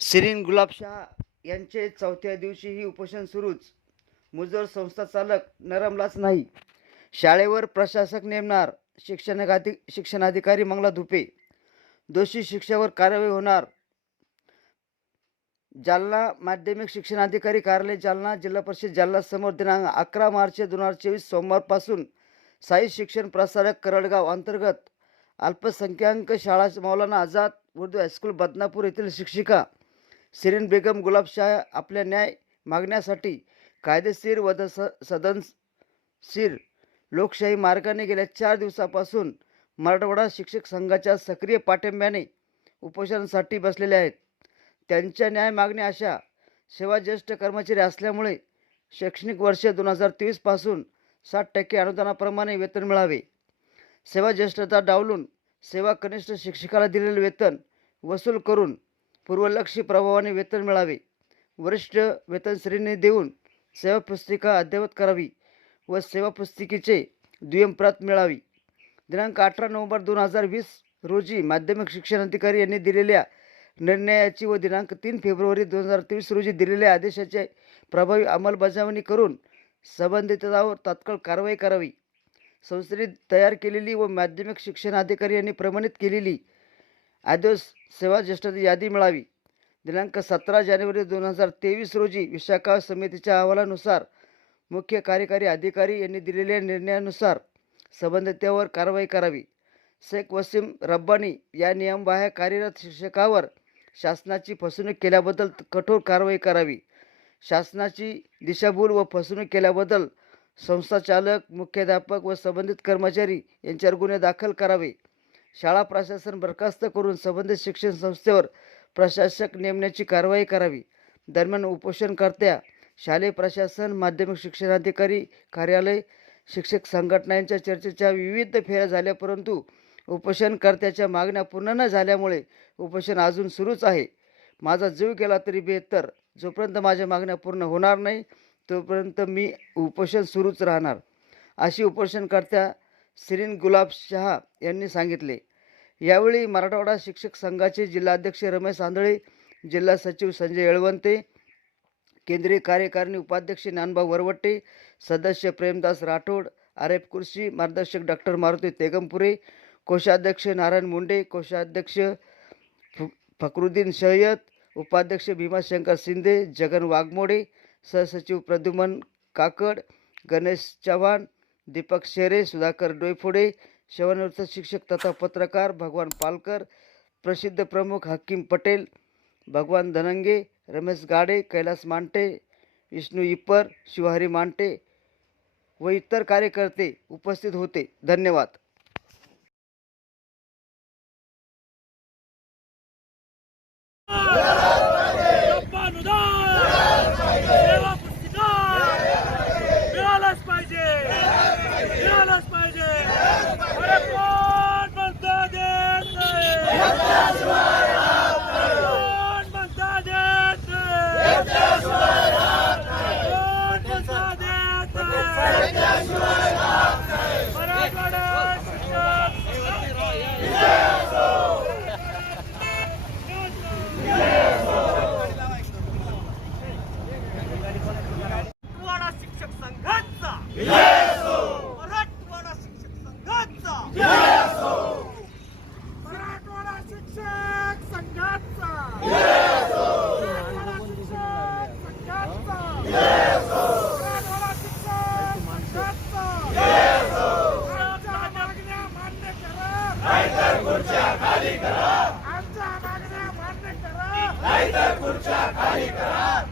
सिरीन गुलाबशहा यांचे चौथ्या दिवशीही उपोषण सुरूच. मुजोर संस्था चालक नरमलाच नाही. शाळेवर प्रशासक नेमणार शिक्षणाधिक शिक्षणाधिकारी मंगला धुपे. दोषी शिक्षेवर कारवाई होणार. जालना माध्यमिक शिक्षणाधिकारी कार्यालय जालना जिल्हा परिषद जालना समोर दिनांक अकरा मार्च दोन हजार चोवीस सोमवारपासून साई शिक्षण प्रसारक करडगाव अंतर्गत अल्पसंख्याक शाळा मौलाना आझाद उर्दू हायस्कूल बदनापूर येथील शिक्षिका सिरीन बेगम गुलाबशाह आपल्या न्याय मागण्यासाठी कायदेशीर व स सदनशीर लोकशाही मार्गाने गेल्या चार दिवसापासून मराठवाडा शिक्षक संघाच्या सक्रिय पाठिंब्याने उपोषणासाठी बसलेले आहेत. त्यांच्या न्याय मागण्या अशा सेवा ज्येष्ठ कर्मचारी असल्यामुळे शैक्षणिक वर्ष दोन हजार तेवीसपासून साठ टक्के अनुदानाप्रमाणे वेतन मिळावे. सेवा ज्येष्ठता डावलून सेवा कनिष्ठ शिक्षकाला दिलेले वेतन वसूल करून पूर्वलक्षी प्रभावाने वेतन मिळावे. वरिष्ठ वेतन श्रेणी देऊन सेवा पुस्तिका अद्ययावत करावी व सेवा पुस्तिकेचे दुय्यम प्रत मिळावी. दिनांक अठरा नोव्हेंबर दोन हजार वीस रोजी माध्यमिक शिक्षण अधिकारी यांनी दिलेल्या निर्णयाची व दिनांक तीन फेब्रुवारी दोन हजार तेवीस रोजी दिलेल्या आदेशाची प्रभावी अंमलबजावणी करून संबंधितांवर तात्काळ कारवाई करावी. संस्थेने तयार केलेली व माध्यमिक शिक्षण अधिकारी यांनी प्रमाणित केलेली आदर्श सेवा ज्येष्ठांची यादी मिळावी. दिनांक सतरा जानेवारी दोन हजार तेवीस रोजी विशाखा समितीच्या अहवालानुसार मुख्य कार्यकारी अधिकारी यांनी दिलेल्या निर्णयानुसार संबंधितावर कारवाई करावी. शेख वसीम रब्बानी या नियमबाह्य कार्यरत शिक्षकावर शासनाची फसवणूक केल्याबद्दल कठोर कारवाई करावी. शासनाची दिशाभूल व फसवणूक केल्याबद्दल संस्थाचालक मुख्याध्यापक व संबंधित कर्मचारी यांच्यावर गुन्हे दाखल करावे. शाळा प्रशासन बरखास्त करून संबंधित शिक्षण संस्थेवर प्रशासक नेमण्याची कारवाई करावी. दरम्यान उपोषणकर्त्या शालेय प्रशासन माध्यमिक शिक्षणाधिकारी कार्यालय शिक्षक संघटना यांच्या चर्चेच्या विविध फेऱ्या झाल्या परंतु उपोषणकर्त्याच्या मागण्या पूर्ण न झाल्यामुळे उपोषण अजून सुरूच आहे. माझा जीव गेला तरी बेहतर. जोपर्यंत माझ्या मागण्या पूर्ण होणार नाही तोपर्यंत मी उपोषण सुरूच राहणार. अशी उपोषणकर्त्या सिरीन गुलाब शहा यांनी सांगितले. यावेळी मराठवाडा शिक्षक संघाचे जिल्हाध्यक्ष रमेश आंधळे जिल्हा सचिव संजय येळवंते केंद्रीय कार्यकारिणी उपाध्यक्ष ज्ञानभाऊ वरवट्टे सदस्य प्रेमदास राठोड आरेफ कुर्शी मार्गदर्शक डॉक्टर मारुती तेगमपुरे कोषाध्यक्ष नारायण मुंडे कोषाध्यक्ष फ फकरुद्दीन सय्यद उपाध्यक्ष भीमाशंकर शिंदे जगन वाघमोडे सहसचिव प्रद्युमन काकड गणेश चव्हाण दीपक शेरे सुधाकर डोईफोडे सेवानिवृत्त शिक्षक तथा पत्रकार भगवान पालकर प्रसिद्ध प्रमुख हकीम पटेल भगवान धनंगे रमेश गाडे कैलास मांटे विष्णू इप्पर शिवहरी मांटे व इतर कार्यकर्ते उपस्थित होते. धन्यवाद. खाली करा. आमच्या मागण्या मान्य करा. नाहीतर खुर्च्या खाली करा.